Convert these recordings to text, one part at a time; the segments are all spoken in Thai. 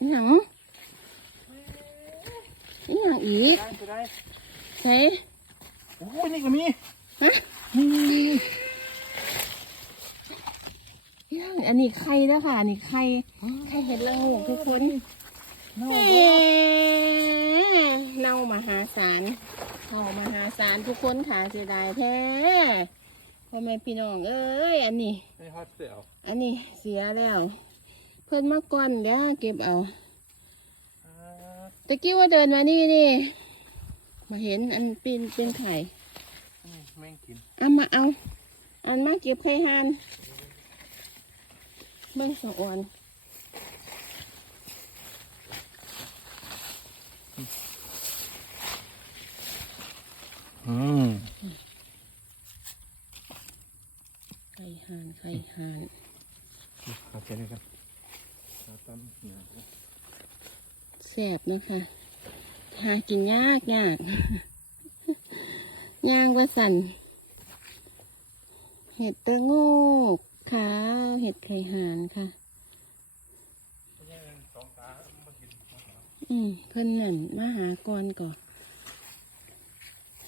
อหยังอหยังอีกได้จะได้ใส่โอ้ยนี่ก็มีฮะนี่อหยังอันนี้ไข่แล้วค่ะอันนี้ไข่ไข่เห็ดละโงกทุกคนเน่าเอ๊ะเน่ามหาศาลเน่ามหาศาลทุกคนค่ะเสียดายแท้พ่อแม่พี่น้องเอ้ยอันนี้ไอ้ฮอตเสี่ยวอันนี้เสียแล้ว เพิ่นมาก่อนเดี๋ยวเก็บเอาอ่าตะกี้ว่าเดินมานี่นี่ มาเห็นอันเป็นเป็นไข่นี่แม่งกินเอามาเอา อันมาเก็บไข่หานเบิ่งสะออนอืมไข่หานไข่หานขอเช็ดด้วยกันขอตั้มเหนียว แสบนะคะหากินยากยากย่างว่าสันเห็ดตะโงกขาเห็ดไข่หานค่ะอืมเพิ่นนั่นมาหาก่อนก่อ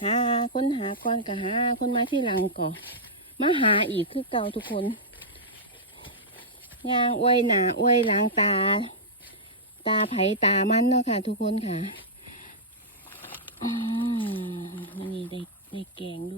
หาคนหาก่อนก็หาคนมาที่หลังก่อนมาหาอีกคือเก่าทุกคน ย่างอวยหนาอวยหล้างตา ตาไผตามันเนาะค่ะ ทุกคนค่ะ อืมวันนี้ได้ได้แกงด้วย